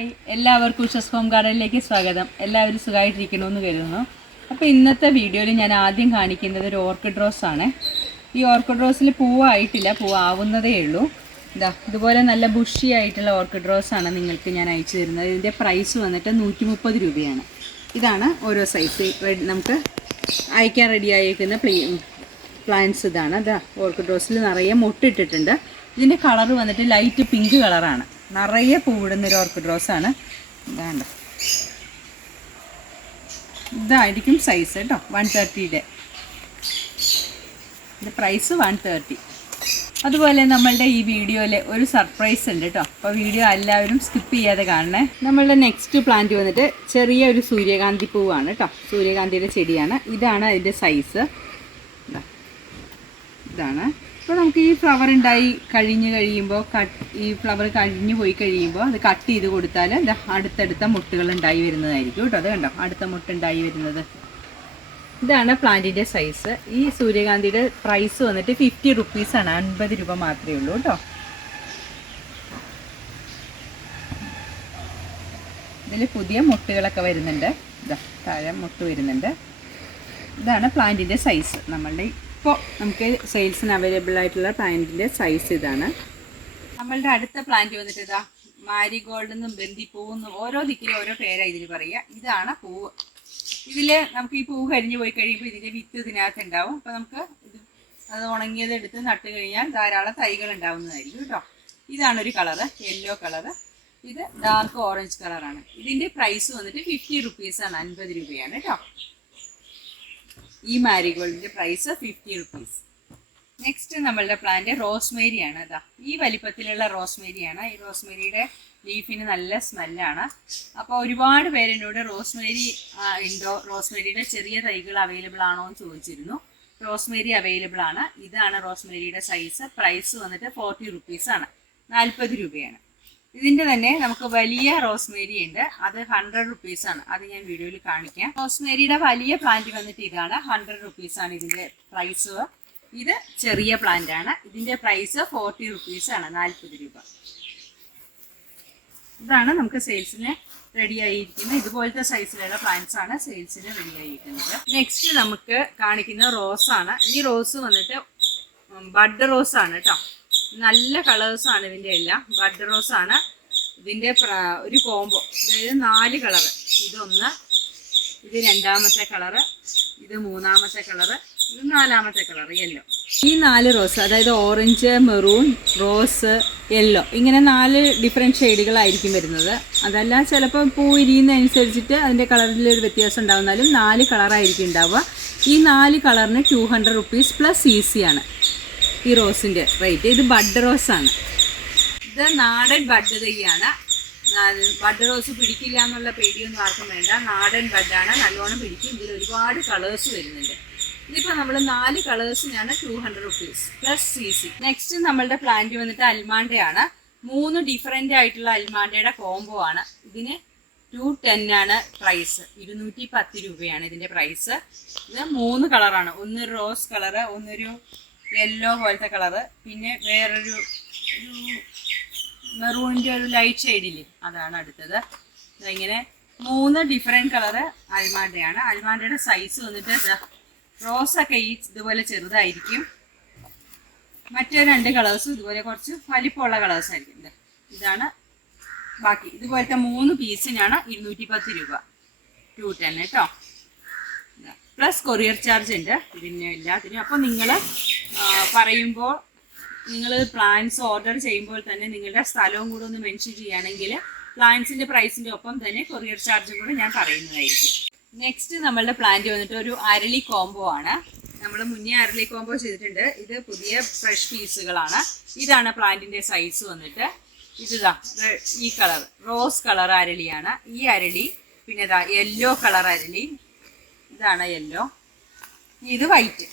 Hi. എല്ലാവർക്കും ഉഷസ് home ഗാർഡനിലേക്ക് സ്വാഗതം. എല്ലാവരും സുഖമായിട്ടിരിക്കണമെന്ന് കരുതുന്നു. അപ്പോൾ ഇന്നത്തെ വീഡിയോയിൽ ഞാൻ ആദ്യം കാണിക്കുന്നത് ഒരു ഓർക്കിഡ് റോസ് ആണ്. ഈ ഓർക്കിഡ് റോസിൽ പൂവായിട്ടില്ല പൂവാവുന്നതേ ഉള്ളൂ. ഇതാ ഇതുപോലെ നല്ല ബുഷി ആയിട്ടുള്ള ഓർക്കിഡ് റോസ് ആണ് നിങ്ങൾക്ക് ഞാൻ അയച്ചു തരുന്നത്. ഇതിന്റെ പ്രൈസ് വന്നിട്ട് നൂറ്റി മുപ്പത് രൂപയാണ്. ഇതാണ് ഓരോ സൈസ്. നമുക്ക് അയക്കാൻ റെഡി ആയിരിക്കുന്ന പ്ലീ പ്ലാന്റ്സ് ഇതാണ്. അതാ ഓർക്കിഡ് റോസിൽ നിറയെ മുട്ടിട്ടിട്ടുണ്ട്. ഇതിന്റെ കളർ വന്നിട്ട് ലൈറ്റ് പിങ്ക് കളറാണ്. നിറയെ പൂവിടുന്ന ഒരു ഓർക്കിഡ് റോസാണ് ഇതാണ്ട്. ഇതായിരിക്കും സൈസ് കേട്ടോ വൺ തേർട്ടിയുടെ ഇതിന്റെ പ്രൈസ് വൺ തേർട്ടി അതുപോലെ നമ്മളുടെ ഈ വീഡിയോയിൽ ഒരു സർപ്രൈസ് ഉണ്ട് കേട്ടോ അപ്പോൾ വീഡിയോ എല്ലാവരും സ്കിപ്പ് ചെയ്യാതെ കാണണേ. നമ്മളുടെ നെക്സ്റ്റ് പ്ലാന്റ് വന്നിട്ട് ചെറിയ ഒരു സൂര്യകാന്തി പൂവാണ് കേട്ടോ സൂര്യകാന്തിയുടെ ചെടിയാണ്. ഇതാണ് അതിന്റെ സൈസ് ഇതാ. ഇതാണ്. അപ്പോൾ നമുക്ക് ഈ ഫ്ലവർ ഉണ്ടായി കഴിഞ്ഞ് കഴിയുമ്പോൾ കട്ട് ഈ ഫ്ലവർ കഴിഞ്ഞു പോയി കഴിയുമ്പോൾ അത് കട്ട് ചെയ്ത് കൊടുത്താൽ അടുത്തടുത്ത മുട്ടുകൾ ഉണ്ടായി വരുന്നതായിരിക്കും കേട്ടോ. അത് കണ്ടോ? അടുത്ത മുട്ട ഉണ്ടായി വരുന്നത്. ഇതാണ് പ്ലാന്റിന്റെ സൈസ് ഈ സൂര്യകാന്തിയുടെ പ്രൈസ് വന്നിട്ട് ഫിഫ്റ്റി റുപ്പീസാണ് അൻപത് രൂപ മാത്രമേ ഉള്ളൂ കേട്ടോ. ഇതിൽ പുതിയ മുട്ടുകളൊക്കെ വരുന്നുണ്ട്. താഴെ മുട്ട് വരുന്നുണ്ട്. ഇതാണ് പ്ലാന്റിന്റെ സൈസ് നമ്മളുടെ ഇപ്പോൾ നമുക്ക് സെയിൽസിന് അവൈലബിൾ ആയിട്ടുള്ള പ്ലാന്റിന്റെ സൈസ് ഇതാണ്. നമ്മളുടെ അടുത്ത പ്ലാന്റ് വന്നിട്ട് ഇതാ മാരിഗോൾഡ് എന്നും ബന്ദിപ്പൂവെന്നും ഓരോ ദിക്കിലും ഓരോ പേരാണ് ഇതിന് പറയുക. ഇതാണ് പൂവ് ഇതിൽ നമുക്ക് ഈ പൂവ് കരിഞ്ഞു പോയി കഴിയുമ്പോൾ ഇതിന്റെ വിത്ത് ഇതിനകത്ത് ഉണ്ടാവും. അപ്പോൾ നമുക്ക് ഇത് അത് ഉണങ്ങിയത് എടുത്ത് നട്ട് കഴിഞ്ഞാൽ ധാരാളം തൈകൾ ഉണ്ടാവുന്നതായിരിക്കും കേട്ടോ. ഇതാണ് ഒരു കളറ് യെല്ലോ കളറ്. ഇത് ഡാർക്ക് ഓറഞ്ച് കളറാണ്. ഇതിന്റെ പ്രൈസ് വന്നിട്ട് ഫിഫ്റ്റി റുപ്പീസാണ് അൻപത് രൂപയാണ് കേട്ടോ. ഈ മാരിഗോൾഡിന്റെ പ്രൈസ് ഫിഫ്റ്റി റുപ്പീസ് നെക്സ്റ്റ് നമ്മളുടെ പ്ലാന്റ് റോസ്മേരി ആണ്. അതാ ഈ വലിപ്പത്തിലുള്ള റോസ്മേരി ആണ്. ഈ റോസ്മേരിയുടെ ലീഫിന് നല്ല സ്മെല്ലാണ് അപ്പോൾ ഒരുപാട് പേരെന്നോട് റോസ്മേരി ഉണ്ടോ? റോസ്മേരിയുടെ ചെറിയ തൈകൾ അവൈലബിൾ ആണോ എന്ന് ചോദിച്ചിരുന്നു. റോസ്മേരി അവൈലബിൾ ആണ്. ഇതാണ് റോസ്മേരിയുടെ സൈസ് പ്രൈസ് വന്നിട്ട് ഫോർട്ടി റുപ്പീസ് ആണ്. നാൽപ്പത് രൂപയാണ്. ഇതിന്റെ തന്നെ നമുക്ക് വലിയ റോസ്മേരി ഉണ്ട്. അത് ഹൺഡ്രഡ് റുപ്പീസ് ആണ്. അത് ഞാൻ വീഡിയോയിൽ കാണിക്കാം. റോസ്മേരിയുടെ വലിയ പ്ലാന്റ് വന്നിട്ട് ഇതാണ് ഹൺഡ്രഡ് റുപ്പീസ് ആണ് ഇതിന്റെ പ്രൈസ് ഇത് ചെറിയ പ്ലാന്റ് ആണ്. ഇതിന്റെ പ്രൈസ് ഫോർട്ടി റുപ്പീസ് ആണ്. നാൽപ്പത് രൂപ. ഇതാണ് നമുക്ക് സെയിൽസിന് റെഡി ആയിരിക്കുന്നത്. ഇതുപോലത്തെ സൈസിലുള്ള പ്ലാന്റ്സ് ആണ് സെയിൽസിന് റെഡി ആയിരിക്കുന്നത്. നെക്സ്റ്റ് നമുക്ക് കാണിക്കുന്ന റോസ് ആണ്. ഈ റോസ് വന്നിട്ട് ബഡ് റോസ് ആണ് കേട്ടോ. നല്ല കളേഴ്സാണ് ഇതിന്റെ എല്ലാം. ബഡ് റോസാണ് ഇതിന്റെ ഒരു കോംബോ അതായത് നാല് കളറ് ഇതൊന്ന് ഇത് രണ്ടാമത്തെ കളറ് ഇത് മൂന്നാമത്തെ കളറ് ഇത് നാലാമത്തെ കളറ് യെല്ലോ ഈ നാല് റോസ് അതായത് ഓറഞ്ച് മെറൂൺ റോസ് യെല്ലോ ഇങ്ങനെ നാല് ഡിഫറെന്റ് ഷെയ്ഡുകളായിരിക്കും വരുന്നത്. അതല്ല ചിലപ്പോൾ പൂ ഇരിയുന്നതനുസരിച്ചിട്ട് അതിന്റെ കളറിൽ ഒരു വ്യത്യാസം ഉണ്ടാകുന്നാലും നാല് കളറായിരിക്കും ഉണ്ടാവുക. ഈ നാല് കളറിന് two hundred rupees plus C ആണ്. ഈ റോസിന്റെ റേറ്റ്. ഇത് ബഡ് റോസാണ്. ഇത് നാടൻ ബഡ് തൈയാണ്. ബഡ് റോസ് പിടിക്കില്ല എന്നുള്ള പേടിയൊന്നും ആർക്കും വേണ്ട. നാടൻ ബഡാണ്. നല്ലോണം പിടിക്കും. ഇതിൽ ഒരുപാട് കളേഴ്സ് വരുന്നുണ്ട്. ഇതിപ്പോൾ നമ്മൾ നാല് കളേഴ്സിനാണ് two hundred rupees plus C C. Next നമ്മളുടെ പ്ലാന്റ് വന്നിട്ട് അൽമാണ്ടയാണ്. മൂന്ന് ഡിഫറെന്റ് ആയിട്ടുള്ള അൽമാണ്ടയുടെ കോംബോ ആണ്. ഇതിന് ടു ടെൻ ആണ് പ്രൈസ് ഇരുന്നൂറ്റി പത്ത് രൂപയാണ് ഇതിന്റെ പ്രൈസ് ഇത് മൂന്ന് കളറാണ്. ഒന്ന് റോസ് കളറ് ഒന്നൊരു യെല്ലോ പോലത്തെ കളറ് പിന്നെ വേറൊരു ഒരു മെറൂണിന്റെ ഒരു ലൈറ്റ് ഷെയ്ഡില്ലേ അതാണ് അടുത്തത്. ഇങ്ങനെ മൂന്ന് ഡിഫറെന്റ് കളറ് അൽമാണ്ടയാണ്. അൽമാണ്ടയുടെ സൈസ് വന്നിട്ട് റോസൊക്കെ ഈ ഇതുപോലെ ചെറുതായിരിക്കും. മറ്റേ രണ്ട് കളേഴ്സും ഇതുപോലെ കുറച്ച് വലിപ്പമുള്ള കളേഴ്സ് ആയിരിക്കും. ഇതാണ് ബാക്കി. ഇതുപോലത്തെ മൂന്ന് പീസിനാണ് ഇരുന്നൂറ്റി പത്ത് രൂപ. ടു ടെൻ കേട്ടോ പ്ലസ് കൊറിയർ ചാർജ് ഉണ്ട്. പിന്നെ എല്ലാത്തിനും. അപ്പോൾ നിങ്ങൾ പറയുമ്പോൾ നിങ്ങൾ പ്ലാൻസ് ഓർഡർ ചെയ്യുമ്പോൾ തന്നെ നിങ്ങളുടെ സ്ഥലവും കൂടെ ഒന്ന് മെൻഷൻ ചെയ്യുകയാണെങ്കിൽ പ്ലാൻസിന്റെ പ്രൈസിന്റെ ഒപ്പം തന്നെ കൊറിയർ ചാർജും കൂടെ ഞാൻ പറയുന്നതായിരിക്കും. നെക്സ്റ്റ് നമ്മളുടെ പ്ലാന്റ് വന്നിട്ട് ഒരു അരളി കോംബോ ആണ്. നമ്മൾ മുന്നേ അരളി കോംബോ ചെയ്തിട്ടുണ്ട്. ഇത് പുതിയ ഫ്രഷ് പീസുകളാണ്. ഇതാണ് പ്ലാന്റിന്റെ സൈസ് വന്നിട്ട്. ഇതാ ഈ കളർ റോസ് കളർ അരളിയാണ്. ഈ അരളി പിന്നെ ഇതാ യെല്ലോ കളർ അരളി. ഇതാണ് യെല്ലോ ഇത് വൈറ്റ്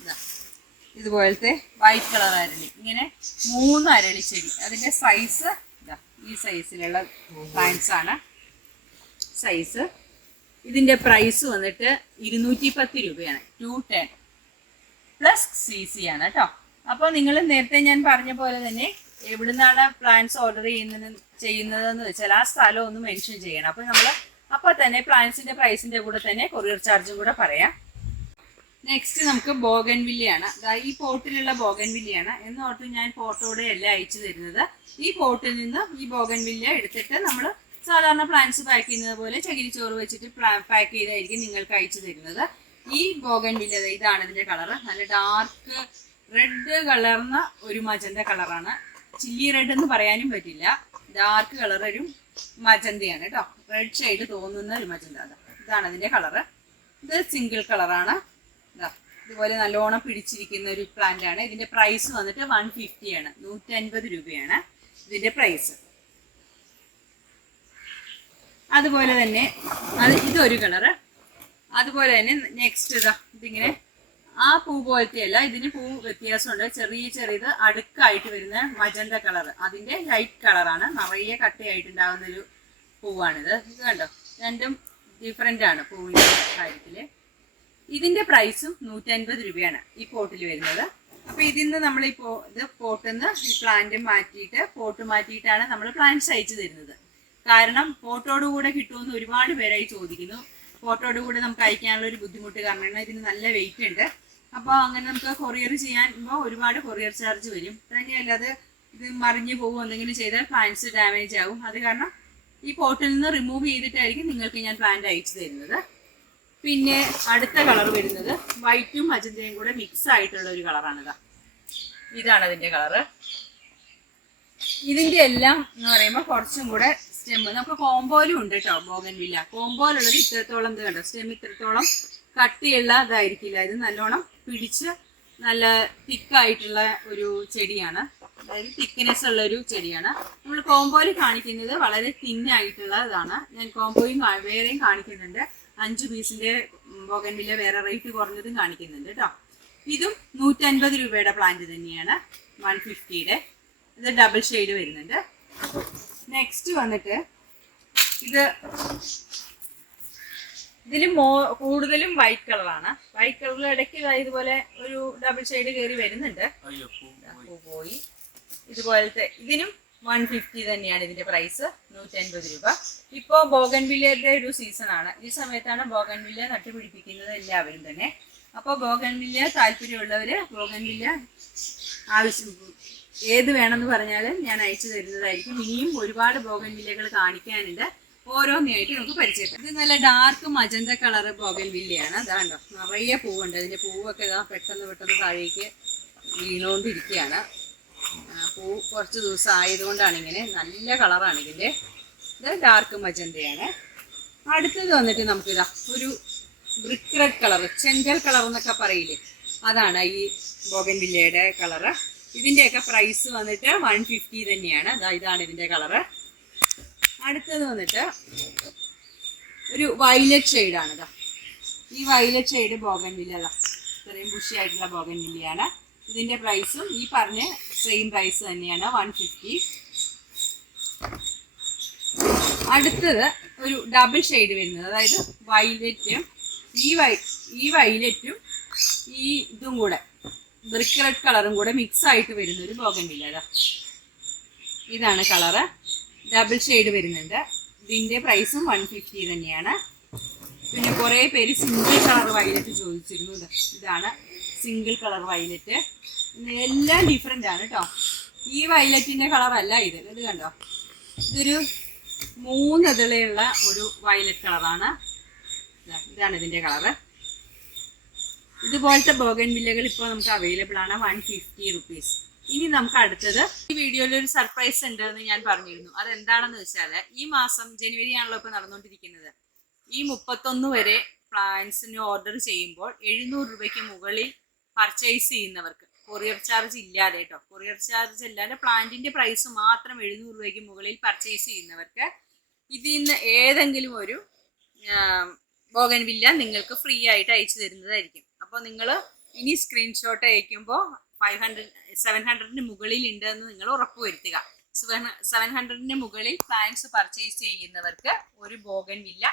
ഇതാ. ഇതുപോലത്തെ വൈറ്റ് കളർ അരളി. ഇങ്ങനെ മൂന്ന് അരളി ചെടി. അതിന്റെ സൈസ് ഈ സൈസിലുള്ള പ്ലാന്റ്സ് ആണ്. സൈസ് ഇതിന്റെ പ്രൈസ് വന്നിട്ട് ഇരുന്നൂറ്റി പത്ത് രൂപയാണ്. Two ten plus C C ആണ് കേട്ടോ അപ്പോൾ നിങ്ങൾ നേരത്തെ ഞാൻ പറഞ്ഞ പോലെ തന്നെ എവിടുന്നാണ് പ്ലാന്റ്സ് ഓർഡർ ചെയ്യുന്നത് ചെയ്യുന്നതെന്ന് വെച്ചാൽ ആ സ്ഥലം ഒന്ന് മെൻഷൻ ചെയ്യണം. അപ്പൊ നമ്മൾ അപ്പൊ തന്നെ പ്ലാന്റ്സിന്റെ പ്രൈസിന്റെ കൂടെ തന്നെ കൊറിയർ ചാർജും കൂടെ പറയാം. നെക്സ്റ്റ് നമുക്ക് ബോഗൻ വില്ലയാണ് ഈ പോട്ടിലുള്ള ബോഗൻ വില്ലയാണ് എന്ന് ഓർത്ത് ഞാൻ പോട്ടോടെ അല്ല അയച്ചു തരുന്നത്. ഈ പോട്ടിൽ നിന്ന് ഈ ബോഗൻ വില്ല എടുത്തിട്ട് നമ്മൾ സാധാരണ പ്ലാന്റ്സ് പാക്ക് ചെയ്യുന്നത് പോലെ ചകിരിച്ചോറ് വെച്ചിട്ട് പാക്ക് ചെയ്തായിരിക്കും നിങ്ങൾക്ക് അയച്ചു തരുന്നത്. ഈ ബോഗൻ വില്ല ഇതാണ് ഇതിന്റെ കളറ് നല്ല ഡാർക്ക് റെഡ് കളർന്ന ഒരു മജന്റെ കളറാണ് ചില്ലി റെഡ് എന്ന് പറയാനും പറ്റില്ല. ഡാർക്ക് കളർ ഒരു മജന്തയാണ് കേട്ടോ റെഡ് ഷെയ്ഡ് തോന്നുന്ന ഒരു മജന്ത ഇതാണ് അതിന്റെ കളറ് ഇത് സിംഗിൾ കളറാണ് ഇതാ ഇതുപോലെ നല്ലോണം പിടിച്ചിരിക്കുന്ന ഒരു പ്ലാന്റ് ആണ്. ഇതിന്റെ പ്രൈസ് വന്നിട്ട് വൺ ഫിഫ്റ്റി ആണ്. നൂറ്റൻപത് രൂപയാണ് ഇതിന്റെ പ്രൈസ് അതുപോലെ തന്നെ അത് ഇതൊരു കളറ് അതുപോലെ തന്നെ നെക്സ്റ്റ് ഇതാ ഇതിങ്ങനെ ആ പൂ പോലത്തെയല്ല ഇതിന് പൂ വ്യത്യാസമുണ്ട്. ചെറിയ ചെറിയത് അടുക്കായിട്ട് വരുന്ന മജന്ത കളർ അതിന്റെ ലൈറ്റ് കളറാണ്. നിറയെ കട്ടയായിട്ടുണ്ടാകുന്ന ഒരു പൂവാണിത് കണ്ടോ? രണ്ടും ഡിഫറെന്റ് ആണ് പൂവിന്റെ കാര്യത്തിൽ. ഇതിന്റെ പ്രൈസും നൂറ്റൻപത് രൂപയാണ് ഈ പോട്ടിൽ വരുന്നത്. അപ്പൊ നിന്ന് നമ്മൾ ഈ പോ ഇത് പോട്ടിൽ നിന്ന് ഈ പ്ലാന്റ് മാറ്റിയിട്ട് പോട്ട് മാറ്റിയിട്ടാണ് നമ്മൾ പ്ലാന്റ്സ് അയച്ചു തരുന്നത്. കാരണം പോട്ടോട് കൂടെ കിട്ടുമെന്ന് ഒരുപാട് പേരായി ചോദിക്കുന്നു. പോട്ടോട് കൂടെ നമുക്ക് അയക്കാനുള്ള ഒരു ബുദ്ധിമുട്ട് കാരണം ഇതിന് നല്ല വെയിറ്റ് ഉണ്ട്. അപ്പോൾ അങ്ങനെ നമുക്ക് കൊറിയർ ചെയ്യാൻ ഒരുപാട് കൊറിയർ ചാർജ് വരും. തന്നെയല്ല അത് ഇത് മറിഞ്ഞു പോകും എന്തെങ്കിലും ചെയ്താൽ പ്ലാന്റ്സ് ഡാമേജ് ആകും അത് കാരണം ഈ പോട്ടിൽ നിന്ന് റിമൂവ് ചെയ്തിട്ടായിരിക്കും നിങ്ങൾക്ക് ഞാൻ പ്ലാന്റ് അയച്ചു തരുന്നത്. പിന്നെ അടുത്ത കളർ വരുന്നത് വൈറ്റും മജന്തയും കൂടെ മിക്സ് ആയിട്ടുള്ള ഒരു കളറാണിത് ഇതാണ് അതിന്റെ കളറ് ഇതിന്റെ എല്ലാം എന്ന് പറയുമ്പോൾ കുറച്ചും കൂടെ സ്റ്റെം നമുക്ക് കോമ്പോയിലും ഉണ്ട് കേട്ടോ ബോഗൻ വില്ല കോമ്പോയിലുള്ളത് ഇത്രത്തോളം ഇത് കണ്ടോ? സ്റ്റെം ഇത്രത്തോളം കട്ടിയുള്ള ഇതായിരിക്കില്ല ഇത് നല്ലോണം പിടിച്ച് നല്ല തിക്കായിട്ടുള്ള ഒരു ചെടിയാണ്. അതായത് തിക്നെസ് ഉള്ള ഒരു ചെടിയാണ്. നമ്മൾ കോമ്പോയിൽ കാണിക്കുന്നത് വളരെ തിന്നായിട്ടുള്ള ഇതാണ് ഞാൻ കോമ്പോയും വേറെയും കാണിക്കുന്നുണ്ട്. അഞ്ച് പീസിന്റെ ബോഗൻവില്ല വേറെ റേറ്റ് കുറഞ്ഞതും കാണിക്കുന്നുണ്ട് കേട്ടോ ഇതും നൂറ്റൻപത് രൂപയുടെ പ്ലാന്റ് തന്നെയാണ്. വൺ ഫിഫ്റ്റിയുടെ ഇത് ഡബിൾ ഷെയ്ഡ് വരുന്നുണ്ട്. നെക്സ്റ്റ് വന്നിട്ട് ഇത് ഇതിൽ മോ കൂടുതലും വൈറ്റ് കളറാണ് വൈറ്റ് കളറിൽ ഇടയ്ക്ക് ഇതുപോലെ ഒരു ഡബിൾ ഷെയ്ഡ് കയറി വരുന്നുണ്ട്. പോയി. ഇതുപോലത്തെ ഇതിനും വൺ ഫിഫ്റ്റി തന്നെയാണ് ഇതിന്റെ പ്രൈസ് നൂറ്റി അൻപത് രൂപ. ഇപ്പോൾ ബോഗൻവില്ലയുടെ ഒരു സീസൺ ആണ്. ഈ സമയത്താണ് ബോഗൻവില്ല നട്ടുപിടിപ്പിക്കുന്നത് എല്ലാവരും തന്നെ. അപ്പോൾ ബോഗൻവില്ല താല്പര്യമുള്ളവര് ബോഗൻവില്ല ആവശ്യം ഏത് വേണമെന്ന് പറഞ്ഞാലും ഞാൻ അയച്ചു തരുന്നതായിരിക്കും. ഇനിയും ഒരുപാട് ബോഗൻവില്ലകൾ കാണിക്കാനുണ്ട്. ഓരോന്നായിട്ട് നമുക്ക് പരിചയപ്പെടാം. ഇത് നല്ല ഡാർക്ക് മജന്ത കളർ ബോഗൻവില്ലയാണ് അതാണ്ടോ നിറയെ പൂവുണ്ട്. അതിന്റെ പൂവൊക്കെ ഇതാ പെട്ടെന്ന് പെട്ടെന്ന് താഴേക്ക് വീണുകൊണ്ടിരിക്കുകയാണ് പൂ കുറച്ച് ദിവസം ആയതുകൊണ്ടാണ് ഇങ്ങനെ നല്ല കളറാണ് ഇതിന്റെ. ഇത് ഡാർക്ക് മജന്തയാണ് അടുത്തത് വന്നിട്ട് നമുക്കിതാ ഒരു ബ്രിക്ക് റെഡ് കളർ ചെങ്കൽ കളർ എന്നൊക്കെ പറയില്ലേ? അതാണ് ഈ ബോഗൻ വില്ലയുടെ കളറ് ഇതിന്റെയൊക്കെ പ്രൈസ് വന്നിട്ട് വൺ ഫിഫ്റ്റി തന്നെയാണ്. ദാ ഇതാണ് ഇതിന്റെ കളറ് അടുത്തത് വന്നിട്ട് ഒരു വയലറ്റ് ഷെയ്ഡാണ് ഇതാ ഈ വയലറ്റ് ഷെയ്ഡ് ബോഗൻവില്ലാ ഇതാ ഇത്രയും ബുഷി ആയിട്ടുള്ള ബോഗൻവില്ലയാണ് ഇതിന്റെ പ്രൈസും ഈ പറഞ്ഞ സെയിം പ്രൈസ് തന്നെയാണ് വൺ ഫിഫ്റ്റി അടുത്തത് ഒരു ഡബിൾ ഷെയ്ഡ് വരുന്നത്. അതായത് വൈലറ്റും ഈ വൈ ഈ വൈലറ്റും ഈ ഇതും കൂടെ ബ്രിക്ക് റെഡ് കളറും കൂടെ മിക്സ് ആയിട്ട് വരുന്ന ഒരു ബോഗൻവില്ല ഇതാണ് കളറ് ഡബിൾ ഷെയ്ഡ് വരുന്നുണ്ട്. ഇതിന്റെ പ്രൈസും വൺ ഫിഫ്റ്റി തന്നെയാണ്. പിന്നെ കുറേ പേര് സിംഗിൾ കളർ വയലറ്റ് ചോദിച്ചിരുന്നു ഇതാണ് സിംഗിൾ കളർ വയലറ്റ് എല്ലാം ഡിഫറെന്റ് ആണ് കേട്ടോ ഈ വയലറ്റിന്റെ കളർ അല്ല ഇത്. ഇത് കണ്ടോ? ഇതൊരു മൂന്ന് ഇതിലുള്ള ഒരു വയലറ്റ് കളറാണ് ഇതാണ് ഇതിന്റെ കളറ് ഇതുപോലത്തെ ബോഗൻ വില്ലകൾ ഇപ്പോൾ നമുക്ക് അവൈലബിൾ ആണ്. വൺ ഫിഫ്റ്റി റുപ്പീസ് ഇനി നമുക്ക് അടുത്തത് ഈ വീഡിയോയിൽ ഒരു സർപ്രൈസ് ഉണ്ട് എന്ന് ഞാൻ പറഞ്ഞിരുന്നു. അത് എന്താണെന്ന് വെച്ചാൽ ഈ മാസം ജനുവരി ആണല്ലോ ഇപ്പൊ നടന്നുകൊണ്ടിരിക്കുന്നത്. ഈ മുപ്പത്തൊന്ന് വരെ പ്ലാൻസിന് ഓർഡർ ചെയ്യുമ്പോൾ എഴുന്നൂറ് രൂപയ്ക്ക് മുകളിൽ പർച്ചേസ് ചെയ്യുന്നവർക്ക് കൊറിയർ ചാർജ് ഇല്ലാതെ കേട്ടോ കൊറിയർ ചാർജ് അല്ലാതെ പ്ലാന്റിന്റെ പ്രൈസ് മാത്രം എഴുന്നൂറ് രൂപയ്ക്ക് മുകളിൽ പർച്ചേസ് ചെയ്യുന്നവർക്ക് ഇതിൽ നിന്ന് ഏതെങ്കിലും ഒരു ബോഗൻവില്ല നിങ്ങൾക്ക് ഫ്രീ ആയിട്ട് അയച്ചു തരുന്നതായിരിക്കും. അപ്പോൾ നിങ്ങൾ ഇനി സ്ക്രീൻഷോട്ട് അയക്കുമ്പോൾ ഫൈവ് ഹൺഡ്രഡ് സെവൻ ഹൺഡ്രഡിന് മുകളിൽ ഉണ്ട് എന്ന് നിങ്ങൾ ഉറപ്പുവരുത്തുക സെവൻ സെവൻ ഹൺഡ്രഡിന് മുകളിൽ പ്ലാൻസ് പർച്ചേസ് ചെയ്യുന്നവർക്ക് ഒരു ബോഗൻ ബോഗൻവില്ല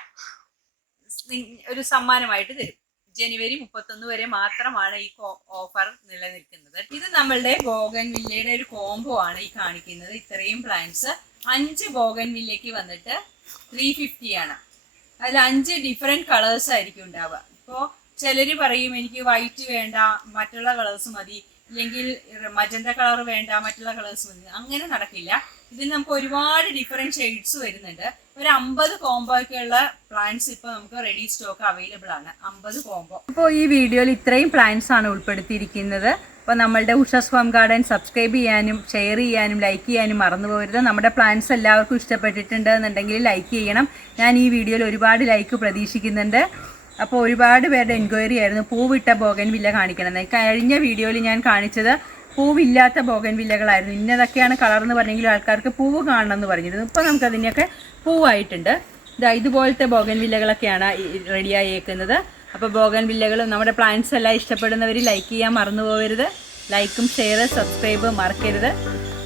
ഒരു സമ്മാനമായിട്ട് തരും. ജനുവരി മുപ്പത്തൊന്ന് വരെ മാത്രമാണ് ഈ ഓഫർ നിലനിൽക്കുന്നത്. ഇത് നമ്മളുടെ ബോഗൻ വില്ലയുടെ ഒരു കോംബോ ആണ് ഈ കാണിക്കുന്നത്. ഇത്രയും പ്ലാന്റ്സ് അഞ്ച് ബോഗൻ വില്ലയ്ക്ക് വന്നിട്ട് ത്രീ ഫിഫ്റ്റി ആണ്. അതിൽ അഞ്ച് ഡിഫറെന്റ് കളേഴ്സ് ആയിരിക്കും ഉണ്ടാവുക. ഇപ്പോൾ ചിലര് പറയും എനിക്ക് വൈറ്റ് വേണ്ട മറ്റുള്ള കളേഴ്സ് മതി. ഇല്ലെങ്കിൽ മജന്ത കളർ വേണ്ട മറ്റുള്ള കളേഴ്സ് മതി. അങ്ങനെ നടക്കില്ല. ഇതിന് നമുക്ക് ഒരുപാട് ഡിഫറെന്റ് ഷെയ്ഡ്സ് വരുന്നുണ്ട്. ഒരു അമ്പത് ഉള്ള പ്ലാന്റ്സ് ഇപ്പൊ നമുക്ക് റെഡി സ്റ്റോക്ക് അവൈലബിൾ ആണ്. അമ്പത് കോംബോ ഇപ്പോൾ ഈ വീഡിയോയിൽ ഇത്രയും പ്ലാന്റ്സ് ആണ് ഉൾപ്പെടുത്തിയിരിക്കുന്നത്. അപ്പോൾ നമ്മളുടെ ഉഷസ് ഹോം ഗാർഡൻ സബ്സ്ക്രൈബ് ചെയ്യാനും ഷെയർ ചെയ്യാനും ലൈക്ക് ചെയ്യാനും മറന്നു പോകരുത്. നമ്മുടെ പ്ലാന്റ്സ് എല്ലാവർക്കും ഇഷ്ടപ്പെട്ടിട്ടുണ്ട് എന്നുണ്ടെങ്കിൽ ലൈക്ക് ചെയ്യണം. ഞാൻ ഈ വീഡിയോയിൽ ഒരുപാട് ലൈക്ക് പ്രതീക്ഷിക്കുന്നുണ്ട്. അപ്പോൾ ഒരുപാട് പേരുടെ എൻക്വയറി ആയിരുന്നു പൂവിട്ട ബോഗൻവില്ല കാണിക്കണമെന്ന്. കഴിഞ്ഞ വീഡിയോയിൽ ഞാൻ കാണിച്ചത് പൂവില്ലാത്ത ബോഗൻവില്ലകളായിരുന്നു ഇന്നതൊക്കെയാണ് കളർ എന്ന് പറഞ്ഞെങ്കിലും ആൾക്കാർക്ക് പൂവ് കാണണം എന്ന് പറഞ്ഞിരുന്നു. ഇപ്പോൾ നമുക്കതിനൊക്കെ പൂവായിട്ടുണ്ട്. ഇതാ ഇതുപോലത്തെ ബോഗൻവില്ലകളൊക്കെയാണ് റെഡിയായേക്കുന്നത് അപ്പോൾ ബോഗൻവില്ലകളും നമ്മുടെ പ്ലാന്റ്സ് എല്ലാം ഇഷ്ടപ്പെടുന്നവർ ലൈക്ക് ചെയ്യാൻ മറന്നു പോകരുത് ലൈക്കും ഷെയർ സബ്സ്ക്രൈബ് മറക്കരുത്.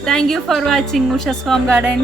Thank you for watching Ushas home garden